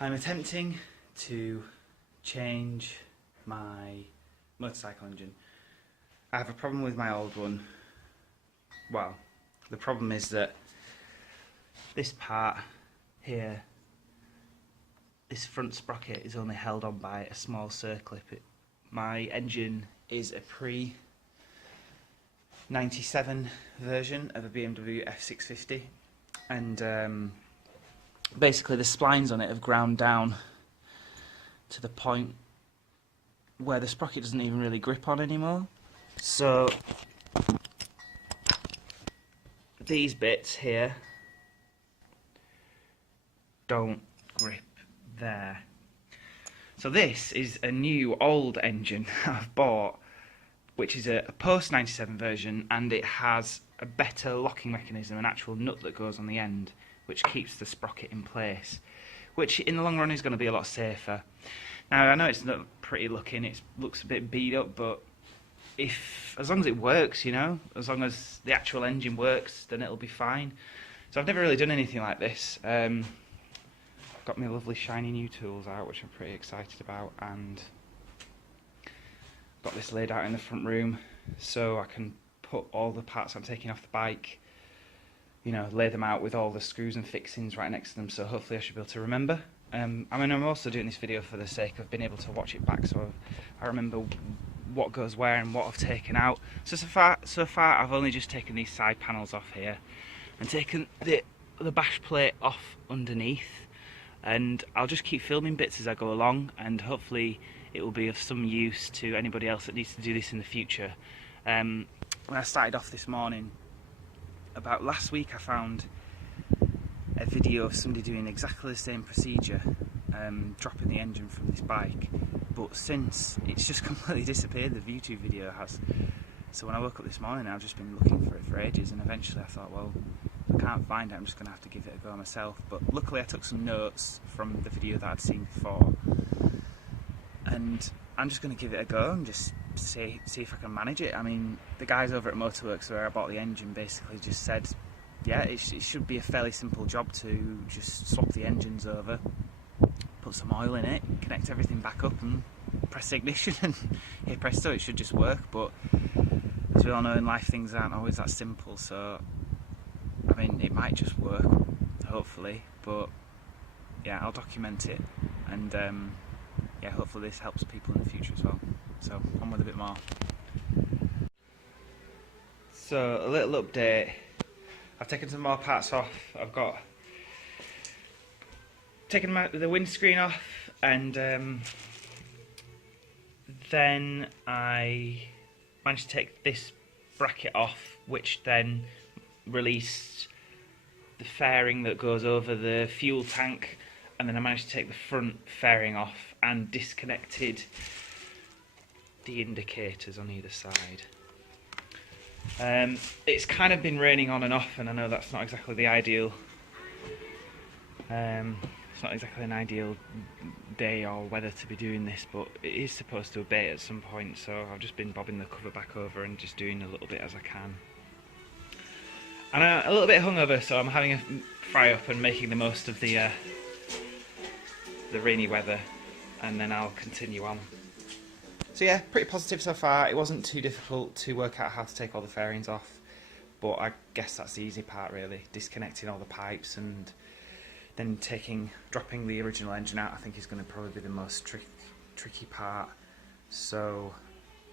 I'm attempting to change my motorcycle engine. I have a problem with my old one. Well, the problem is that this part here, this front sprocket, is only held on by a small circlip. My engine is a pre-97 version of a BMW f650, and basically the splines on it have ground down to the point where the sprocket doesn't even really grip on anymore. So these bits here don't grip there. So this is a new old engine I've bought, which is a post-97 version, and it has a better locking mechanism, an actual nut that goes on the end, which keeps the sprocket in place, which in the long run is going to be a lot safer. Now, I know it's not pretty looking, it looks a bit beat up, but as long as it works, you know, as long as the actual engine works, then it'll be fine. So I've never really done anything like this. I've got my lovely shiny new tools out, which I'm pretty excited about, and got this laid out in the front room so I can put all the parts I'm taking off the bike, you know, lay them out with all the screws and fixings right next to them, so hopefully I should be able to remember. I mean, I'm also doing this video for the sake of being able to watch it back, so I remember what goes where and what I've taken out. So far I've only just taken these side panels off here and taken the bash plate off underneath, and I'll just keep filming bits as I go along, and hopefully it will be of some use to anybody else that needs to do this in the future. When I started off this morning, about last week, I found a video of somebody doing exactly the same procedure, dropping the engine from this bike, but since it's just completely disappeared, the YouTube video has. So when I woke up this morning, I've just been looking for it for ages, and eventually I thought, well, if I can't find it, I'm just going to have to give it a go myself. But luckily I took some notes from the video that I'd seen before, and I'm just going to give it a go and just see if I can manage it. I mean, the guys over at Motorworks where I bought the engine basically just said, yeah, it should be a fairly simple job to just swap the engines over, put some oil in it, connect everything back up and press ignition, and hey presto, it should just work. But as we all know in life, things aren't always that simple, so I mean, it might just work, hopefully, but yeah, I'll document it, and yeah, hopefully this helps people in the future as well. So on with a bit more. So a little update. I've taken some more parts off. I've got taken the windscreen off, and then I managed to take this bracket off, which then released the fairing that goes over the fuel tank, and then I managed to take the front fairing off and disconnected the indicators on either side. It's kind of been raining on and off, and I know that's not exactly the ideal. It's not exactly an ideal day or weather to be doing this, but it is supposed to abate at some point, so I've just been bobbing the cover back over and just doing a little bit as I can. And I'm a little bit hungover, so I'm having a fry up and making the most of the rainy weather, and then I'll continue on. So yeah, pretty positive so far. It wasn't too difficult to work out how to take all the fairings off, but I guess that's the easy part really, disconnecting all the pipes, and then dropping the original engine out I think is going to probably be the most tricky part. So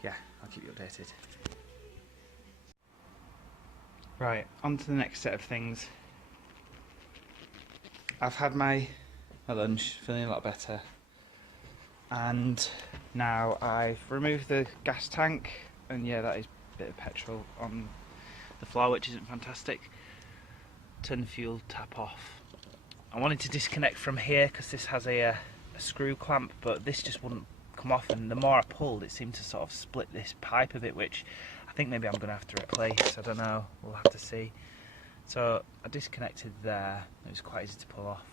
yeah, I'll keep you updated. Right, on to the next set of things. I've had my lunch, feeling a lot better, and now I've removed the gas tank, and yeah, that is a bit of petrol on the floor, which isn't fantastic. Turn the fuel tap off. I wanted to disconnect from here because this has a screw clamp, but this just wouldn't come off, and the more I pulled, it seemed to sort of split this pipe a bit, which I think maybe I'm going to have to replace. I don't know, we'll have to see. So I disconnected there. It was quite easy to pull off,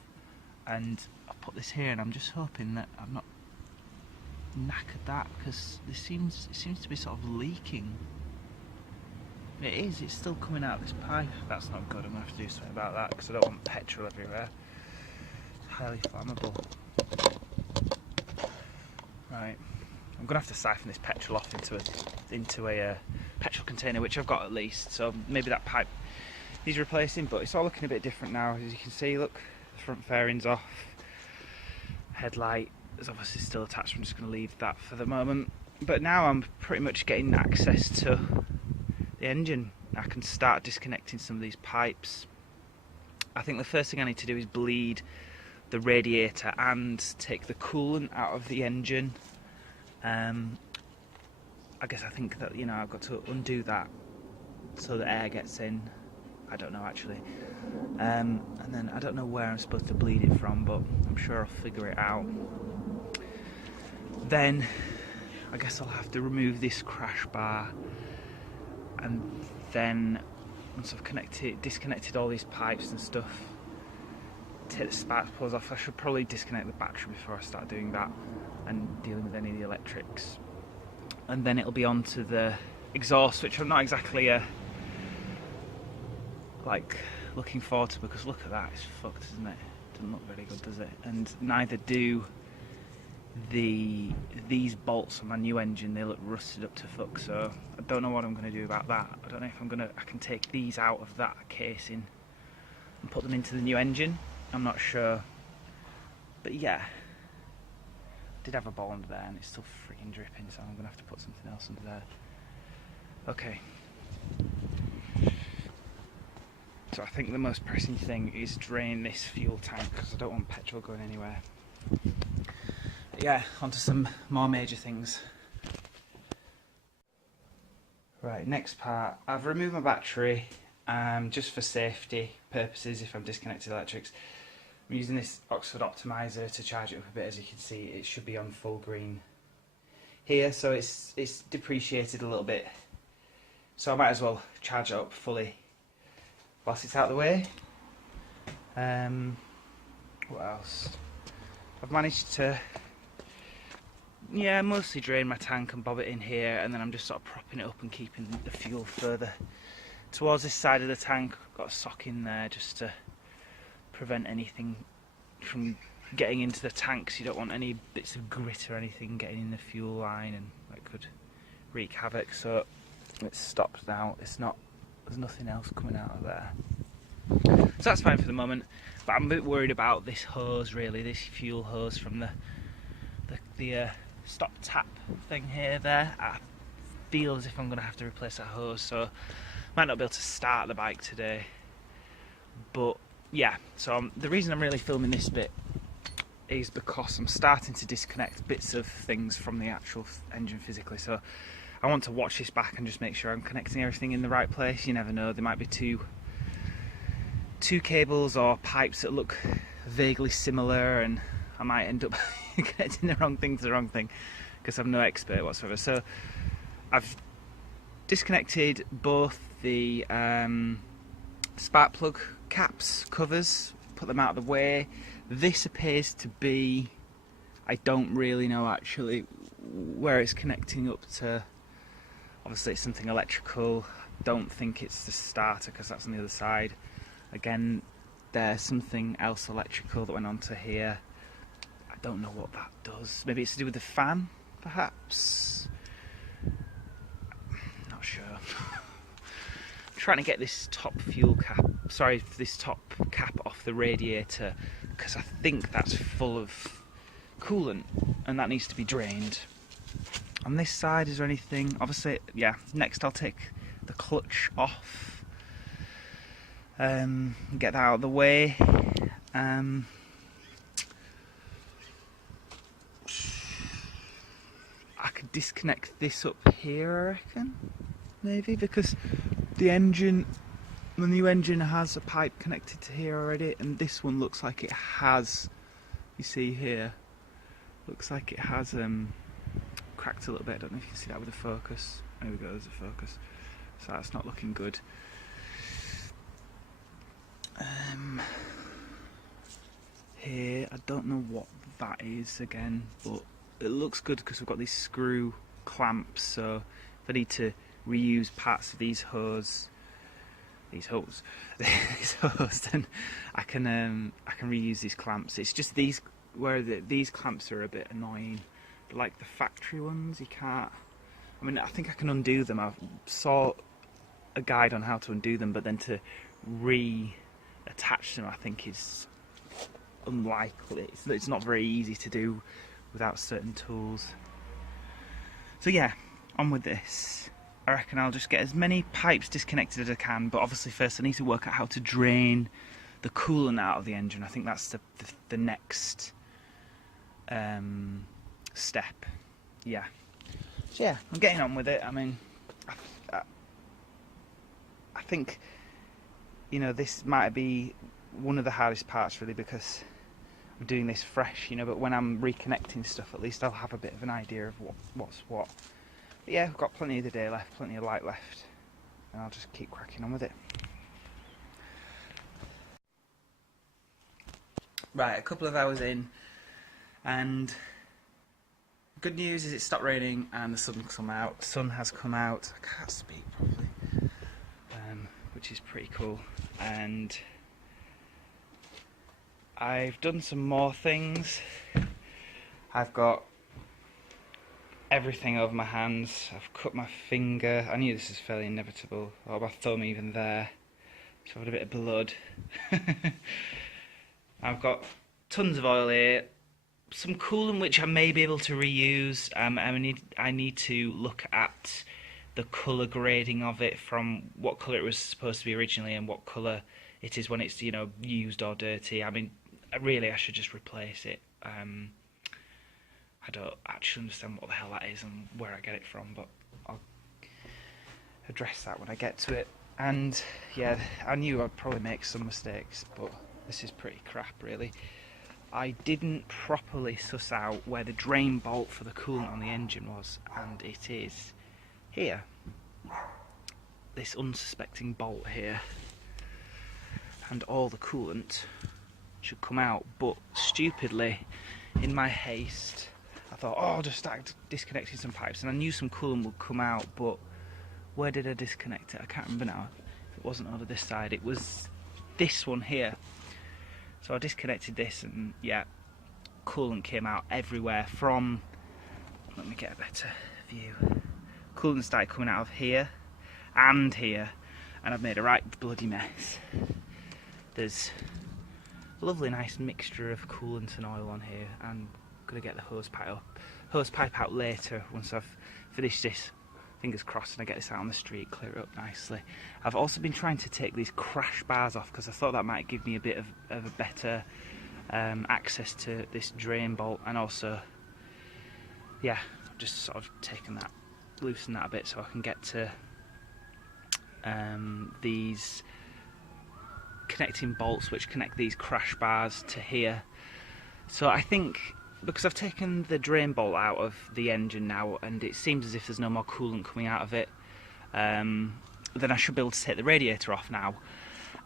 and I put this here, and I'm just hoping that I'm not knackered that, because it seems to be sort of leaking. It is, it's still coming out of this pipe. That's not good. I'm going to have to do something about that, because I don't want petrol everywhere. highly flammable. Right, I'm gonna have to siphon this petrol off into a petrol container, which I've got at least. So maybe that pipe needs replacing, but it's all looking a bit different now. As you can see, look, the front fairing's off. Headlight is obviously still attached. I'm just going to leave that for the moment. But now I'm pretty much getting access to the engine. I can start disconnecting some of these pipes. I think the first thing I need to do is bleed the radiator and take the coolant out of the engine. I think that, you know, I've got to undo that so the air gets in. I don't know actually. And then I don't know where I'm supposed to bleed it from, but I'm sure I'll figure it out. Then I guess I'll have to remove this crash bar, and then once I've disconnected all these pipes and stuff, take the spark plugs off. I should probably disconnect the battery before I start doing that and dealing with any of the electrics. And then it'll be on to the exhaust, which I'm not exactly like looking forward to, because look at that, it's fucked, isn't it? Doesn't look very good, does it? And neither do these bolts on my new engine. They look rusted up to fuck, so I don't know what I'm going to do about that. I don't know if I can take these out of that casing and put them into the new engine. I'm not sure, but yeah, I did have a bowl under there and it's still freaking dripping, so I'm going to have to put something else under there. Okay, so I think the most pressing thing is drain this fuel tank, because I don't want petrol going anywhere. Yeah, onto some more major things. Right, next part. I've removed my battery just for safety purposes if I'm disconnected electrics. I'm using this Oxford optimizer to charge it up a bit. As you can see, it should be on full green here, so it's depreciated a little bit. So I might as well charge it up fully whilst it's out of the way. What else? I've managed to mostly drain my tank and bob it in here, and then I'm just sort of propping it up and keeping the fuel further towards this side of the tank. I've got a sock in there just to prevent anything from getting into the tank, so you don't want any bits of grit or anything getting in the fuel line, and that could wreak havoc. So it's stopped now. There's nothing else coming out of there, so that's fine for the moment. But I'm a bit worried about this hose, really, this fuel hose from the stop tap thing there. I feel as if I'm going to have to replace that hose, so I might not be able to start the bike today. But yeah, so the reason I'm really filming this bit is because I'm starting to disconnect bits of things from the actual engine physically. So I want to watch this back and just make sure I'm connecting everything in the right place. You never know, there might be two cables or pipes that look vaguely similar, and I might end up connecting the wrong thing to the wrong thing, because I'm no expert whatsoever. So I've disconnected both the spark plug caps, covers, put them out of the way. This appears to be, I don't really know actually where it's connecting up to. Obviously it's something electrical. Don't think it's the starter, because that's on the other side. Again, there's something else electrical that went onto here. I don't know what that does. Maybe it's to do with the fan, perhaps? Not sure. I'm trying to get this top this top cap off the radiator, because I think that's full of coolant and that needs to be drained. On this side, is there anything? Obviously, yeah, next I'll take the clutch off, get that out of the way. I could disconnect this up here, I reckon, maybe, because the new engine has a pipe connected to here already, and this one looks like it has, you see here, looks like it has cracked a little bit. I don't know if you can see that with the focus. There we go, there's a focus. So that's not looking good. Here, I don't know what that is again, but it looks good because we've got these screw clamps, so if I need to reuse parts of these hose, these hose, then I can reuse these clamps. It's just these these clamps are a bit annoying. But like the factory ones, you can't. I mean, I think I can undo them. I saw a guide on how to undo them, but then to reattach them, I think is unlikely. It's not very easy to do without certain tools. So yeah, on with this. I reckon I'll just get as many pipes disconnected as I can, but obviously first I need to work out how to drain the coolant out of the engine. I think that's the next step. Yeah. So yeah, I'm getting on with it. I mean, I think, you know, this might be one of the hardest parts really, because I'm doing this fresh, you know, but when I'm reconnecting stuff, at least I'll have a bit of an idea of what's what. But yeah, I've got plenty of the day left, plenty of light left, and I'll just keep cracking on with it. Right, a couple of hours in, and good news is it stopped raining and the sun has come out. I can't speak properly, which is pretty cool. And I've done some more things. I've got everything over my hands. I've cut my finger. I knew this was fairly inevitable. Or my thumb even there. So I've had a bit of blood. I've got tons of oil here. Some coolant which I may be able to reuse. I need to look at the colour grading of it, from what colour it was supposed to be originally and what colour it is when it's, you know, used or dirty. I mean, really I should just replace it. I don't actually understand what the hell that is and where I get it from, but I'll address that when I get to it. And yeah, I knew I'd probably make some mistakes, but this is pretty crap really. I didn't properly suss out where the drain bolt for the coolant on the engine was, and it is here. This unsuspecting bolt here. And all the coolant should come out, but stupidly, in my haste, I thought, oh, I'll just start disconnecting some pipes, and I knew some coolant would come out, but where did I disconnect it? I can't remember now. It wasn't over this side, it was this one here. So I disconnected this, and yeah, coolant came out everywhere from, let me get a better view. Coolant started coming out of here and here, and I've made a right bloody mess. There's a lovely nice mixture of coolant and oil on here. I'm gonna get the hose pipe out later once I've finished this. Fingers crossed, and I get this out on the street, clear it up nicely. I've also been trying to take these crash bars off because I thought that might give me a bit of a better access to this drain bolt, and also, yeah, I've just sort of taken that, loosened that a bit so I can get to these connecting bolts which connect these crash bars to here. So I think, because I've taken the drain bolt out of the engine now, and it seems as if there's no more coolant coming out of it, then I should be able to take the radiator off now.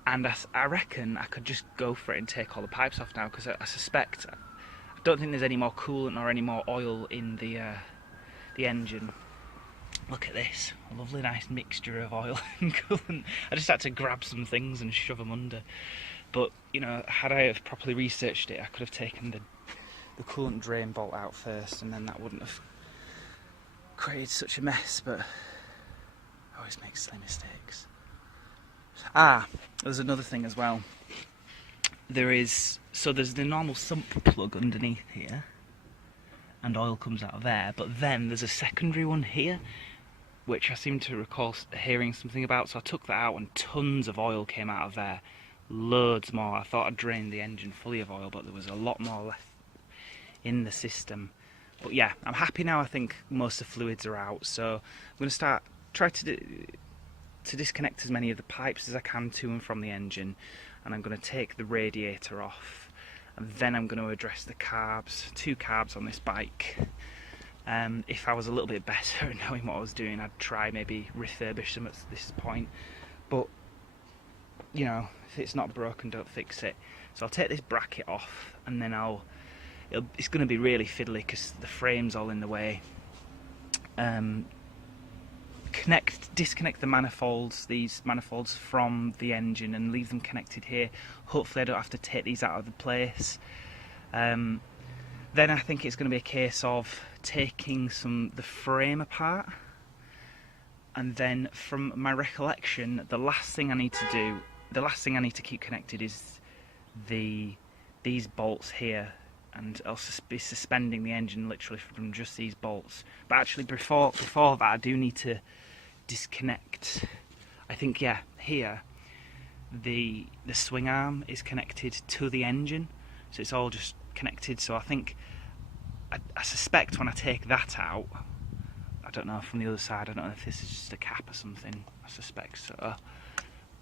And I reckon I could just go for it and take all the pipes off now, because I suspect, I don't think there's any more coolant or any more oil in the engine. Look at this, a lovely nice mixture of oil and coolant. I just had to grab some things and shove them under. But, you know, had I have properly researched it, I could have taken the coolant drain bolt out first, and then that wouldn't have created such a mess, but I always make silly mistakes. There's another thing as well. There's the normal sump plug underneath here, and oil comes out of there, but then there's a secondary one here, which I seem to recall hearing something about, so I took that out and tons of oil came out of there. Loads more. I thought I'd drained the engine fully of oil, but there was a lot more left in the system. But yeah, I'm happy now. I think most of the fluids are out, so I'm going to try to disconnect as many of the pipes as I can to and from the engine, and I'm going to take the radiator off, and then I'm going to address the carbs, 2 carbs on this bike. If I was a little bit better at knowing what I was doing, I'd try maybe refurbish them at this point, but you know, if it's not broken, don't fix it. So I'll take this bracket off, and then it's going to be really fiddly because the frame's all in the way. disconnect the manifolds, these manifolds from the engine, and leave them connected here. Hopefully I don't have to take these out of the place. Then I think it's going to be a case of taking the frame apart, and then from my recollection, the last thing I need to keep connected is these bolts here, and I'll be suspending the engine literally from just these bolts. But actually before that, I do need to disconnect, I think, yeah, here the swing arm is connected to the engine, so it's all just connected. So I think, I suspect when I take that out, I don't know, from the other side, I don't know if this is just a cap or something, I suspect so.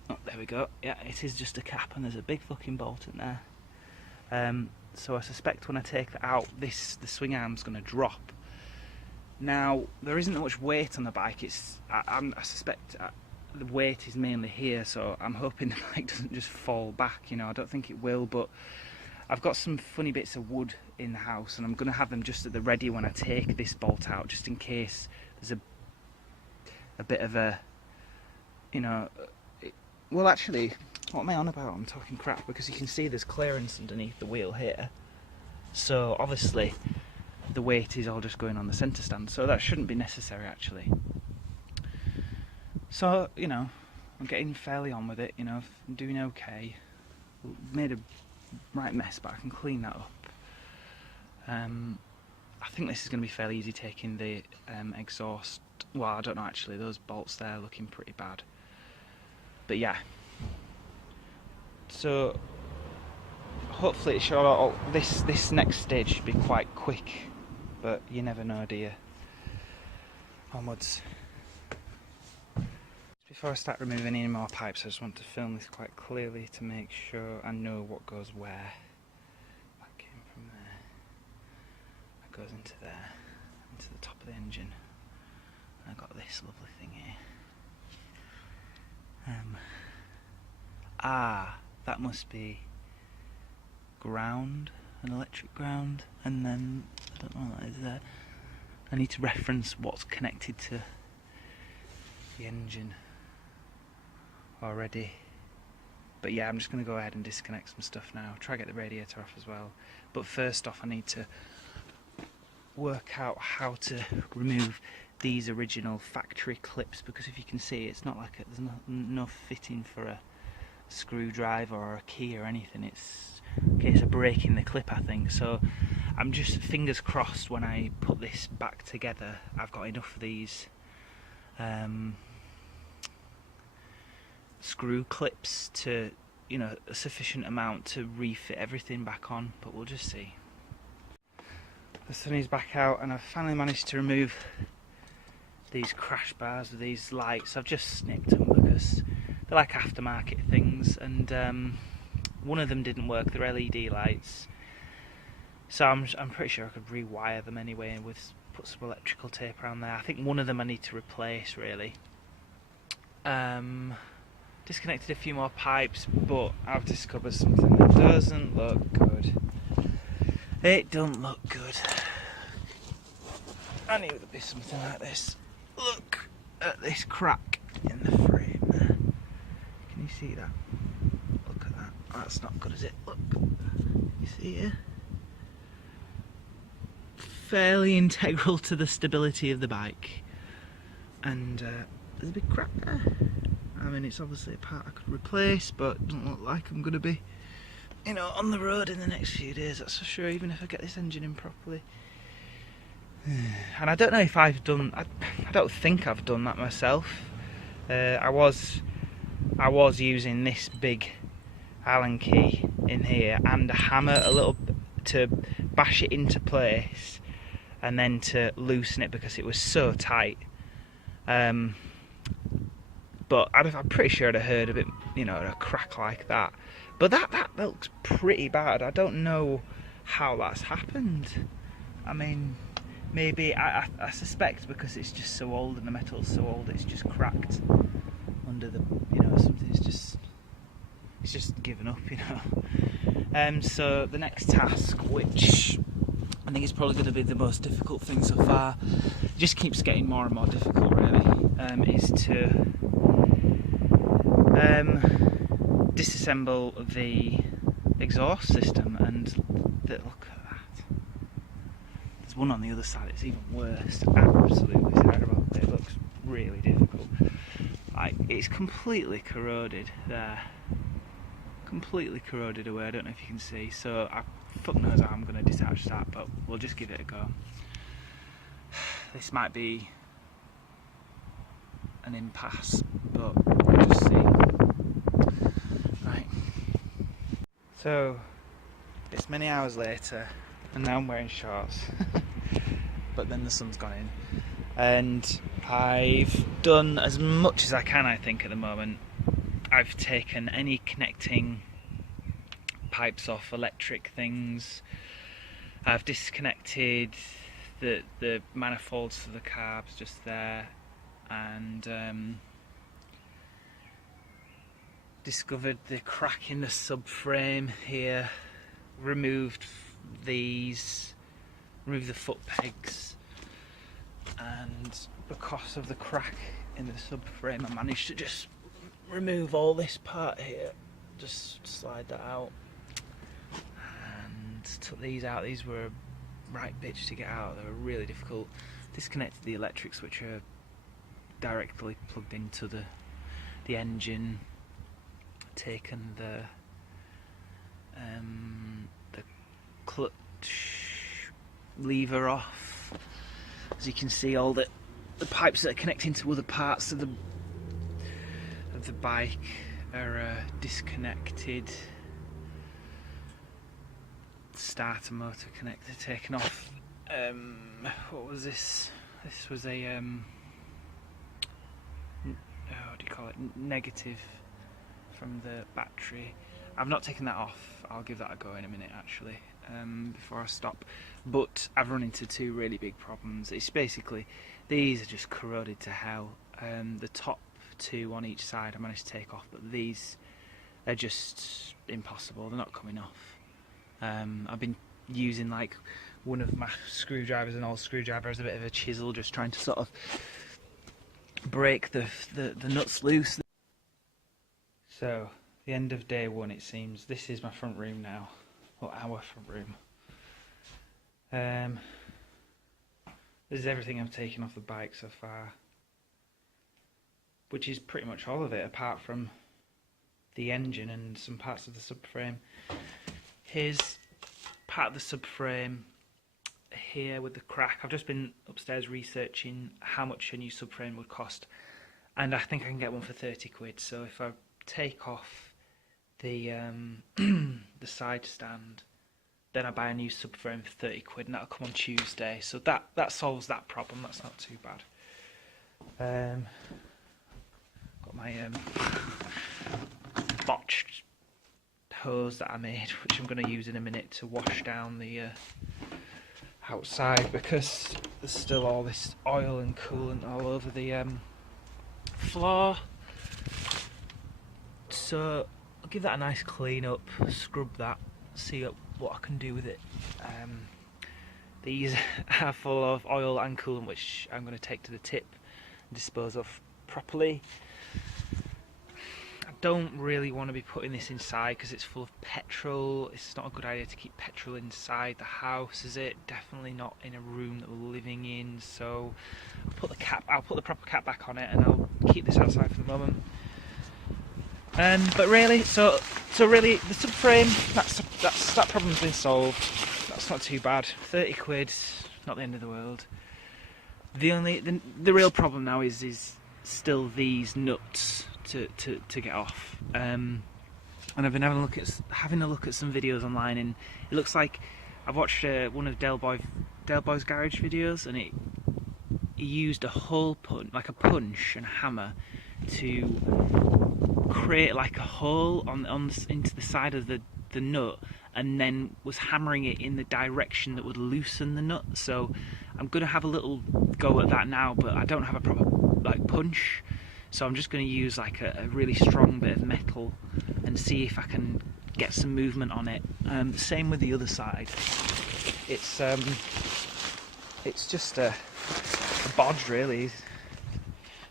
Oh, there we go, yeah, it is just a cap, and there's a big fucking bolt in there. So I suspect when I take that out, the swing arm's going to drop. Now, there isn't much weight on the bike. I suspect the weight is mainly here, so I'm hoping the bike doesn't just fall back. You know, I don't think it will, but I've got some funny bits of wood in the house, and I'm going to have them just at the ready when I take this bolt out, just in case there's a bit of a, you know, well, actually, what am I on about? I'm talking crap, because you can see there's clearance underneath the wheel here. So obviously the weight is all just going on the centre stand, so that shouldn't be necessary actually. So, you know, I'm getting fairly on with it, you know, I'm doing okay. Made a right mess, but I can clean that up. I think this is going to be fairly easy, taking the exhaust. Well, I don't know actually, those bolts there are looking pretty bad. But yeah, so hopefully it should all, this next stage should be quite quick, but you never know, do you? Onwards. Before I start removing any more pipes, I just want to film this quite clearly to make sure I know what goes where. That came from there, that goes into there, into the top of the engine. And I've got this lovely thing here. That must be ground, an electric ground, and then I don't know what that is there. I need to reference what's connected to the engine already. But yeah, I'm just going to go ahead and disconnect some stuff now, try to get the radiator off as well. But first off, I need to work out how to remove these original factory clips, because if you can see, it's not like there's no fitting for a screwdriver or a key or anything. It's a case of breaking the clip, I think. So I'm just fingers crossed when I put this back together I've got enough of these screw clips to, you know, a sufficient amount to refit everything back on, but we'll just see. The sun is back out and I've finally managed to remove these crash bars with these lights. I've just snipped them because they're like aftermarket things, and one of them didn't work, they're LED lights, so I'm pretty sure I could rewire them anyway and put some electrical tape around there. I think one of them I need to replace really. Disconnected a few more pipes, but I've discovered something that doesn't look good. It don't look good. I knew there'd be something like this. Look at this crack in the frame there. Can you see that? Look at that. That's not good, is it? Look. You see it? Fairly integral to the stability of the bike. And there's a big crack there. I mean, it's obviously a part I could replace, but it doesn't look like I'm going to be, you know, on the road in the next few days, that's for sure, even if I get this engine in properly. And I don't know if I've done, I don't think I've done that myself. I was using this big Allen key in here and a hammer a little to bash it into place and then to loosen it because it was so tight. But I'm pretty sure I'd have heard a bit, you know, a crack like that. But that looks pretty bad. I don't know how that's happened. I mean, maybe, I suspect because it's just so old and the metal's so old, it's just cracked under the, you know, something's just, it's just given up, you know. So the next task, which I think it's probably going to be the most difficult thing so far. It just keeps getting more and more difficult, really, is to disassemble the exhaust system. And look at that. There's one on the other side, it's even worse. Absolutely terrible. It looks really difficult. Like, it's completely corroded there. Completely corroded away, I don't know if you can see. So fuck knows how I'm going to detach that, but we'll just give it a go. This might be an impasse, but we'll just see. Right. So, it's many hours later, and now I'm wearing shorts. But then the sun's gone in. And I've done as much as I can, I think, at the moment. I've taken any connecting pipes off, electric things. I've disconnected the manifolds for the carbs just there, and discovered the crack in the subframe here. Removed these, removed the foot pegs, and because of the crack in the subframe, I managed to just remove all this part here. Just slide that out and took these out. These were a right bitch to get out. They were really difficult. Disconnected the electrics, which are directly plugged into the engine. Taken the clutch lever off. As you can see, all the pipes that are connecting to other parts of the bike are disconnected. Starter motor connector taken off. What was this? This was a what do you call it? Negative from the battery. I've not taken that off. I'll give that a go in a minute, actually, before I stop. But I've run into two really big problems. It's basically, these are just corroded to hell. The top two on each side I managed to take off, but these are just impossible. They're not coming off. I've been using like one of my screwdrivers, an old screwdriver, as a bit of a chisel, just trying to sort of break the nuts loose. So, the end of day one, it seems. This is my front room now, or our front room. This is everything I've taken off the bike so far, which is pretty much all of it, apart from the engine and some parts of the subframe. Here's part of the subframe here with the crack. I've just been upstairs researching how much a new subframe would cost, and I think I can get one for 30 quid. So if I take off the the side stand, then I buy a new subframe for 30 quid, and that'll come on Tuesday. So that solves that problem. That's not too bad. Got my botched hose that I made, which I'm going to use in a minute to wash down the outside, because there's still all this oil and coolant all over the floor. So I'll give that a nice clean up, scrub that, see what I can do with it. These are full of oil and coolant, which I'm going to take to the tip and dispose of properly. I don't really want to be putting this inside because it's full of petrol. It's not a good idea to keep petrol inside the house, is it? Definitely not in a room that we're living in. So I'll put the proper cap back on it, and I'll keep this outside for the moment. But really, so really, the subframe, that problem's been solved. That's not too bad. 30 quid, not the end of the world. The real problem now is still these nuts to get off. And I've been having a look at some videos online, and it looks like I've watched one of Del Boy's garage videos, and he used a hole punch, like a punch and a hammer, to create like a hole into the side of the nut, and then was hammering it in the direction that would loosen the nut. So I'm going to have a little go at that now, but I don't have a proper like punch, so I'm just going to use like a really strong bit of metal and see if I can get some movement on it. Same with the other side. It's just a bodge really.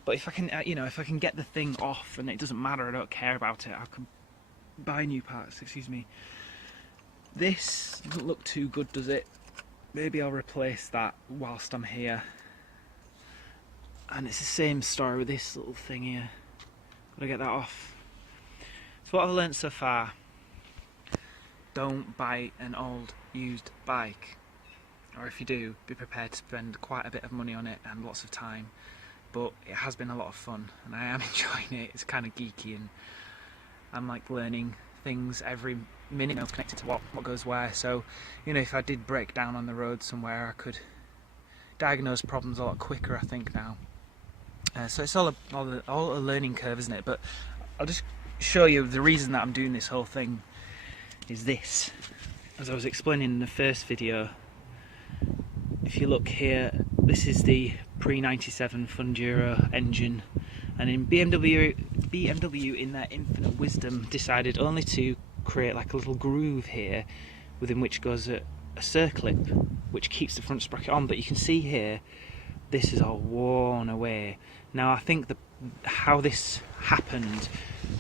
But if I can, if I can get the thing off, and it doesn't matter, I don't care about it, I can buy new parts. Excuse me. This doesn't look too good, does it? Maybe I'll replace that whilst I'm here. And it's the same story with this little thing here. Gotta get that off. So what I've learnt so far: don't buy an old used bike, or if you do, be prepared to spend quite a bit of money on it and lots of time. But it has been a lot of fun, and I am enjoying it. It's kind of geeky, and I'm like learning things every minute, connected to what goes where. So, if I did break down on the road somewhere, I could diagnose problems a lot quicker, I think, now. So it's all a learning curve, isn't it? But I'll just show you the reason that I'm doing this whole thing is this. As I was explaining in the first video, if you look here, this is the pre-97 Funduro engine, and in BMW in their infinite wisdom decided only to create like a little groove here within which goes a circlip which keeps the front sprocket on. But you can see here, this is all worn away. Now I think how this happened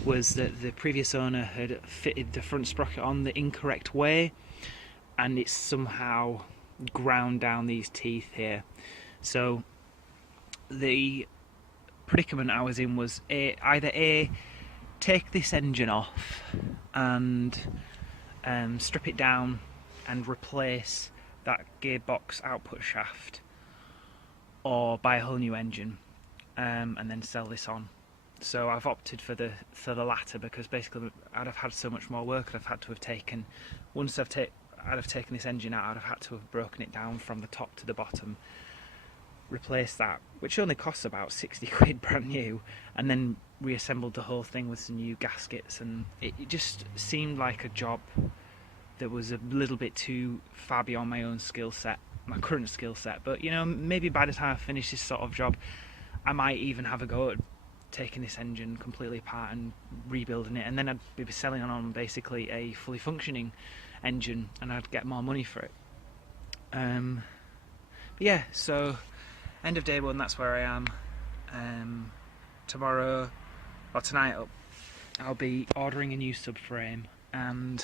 was that the previous owner had fitted the front sprocket on the incorrect way, and it's somehow ground down these teeth here. So the predicament I was in was either take this engine off and strip it down and replace that gearbox output shaft, or buy a whole new engine and then sell this on. So I've opted for the latter, because basically I'd have had so much more work I'd have had to have taken. Once I'd have taken this engine out, I'd have had to have broken it down from the top to the bottom, replace that, which only costs about 60 quid brand new, and then reassembled the whole thing with some new gaskets. And it just seemed like a job that was a little bit too far beyond my own skill set, my current skill set. But maybe by the time I finish this sort of job, I might even have a go at taking this engine completely apart and rebuilding it, and then I'd be selling on basically a fully functioning engine, and I'd get more money for it. But yeah, so end of day one, that's where I am. Tomorrow or tonight I'll be ordering a new subframe, and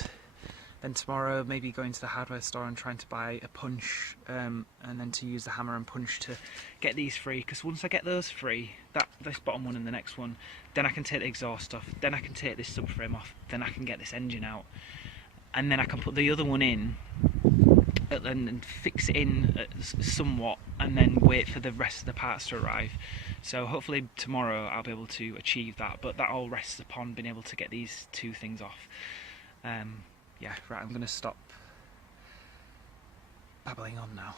then tomorrow maybe going to the hardware store and trying to buy a punch, and then to use the hammer and punch to get these free. Because once I get those free, this bottom one and the next one, then I can take the exhaust off, then I can take this subframe off, then I can get this engine out, and then I can put the other one in and fix it in somewhat, and then wait for the rest of the parts to arrive. So hopefully tomorrow I'll be able to achieve that, but that all rests upon being able to get these two things off. Yeah, right, I'm going to stop babbling on now.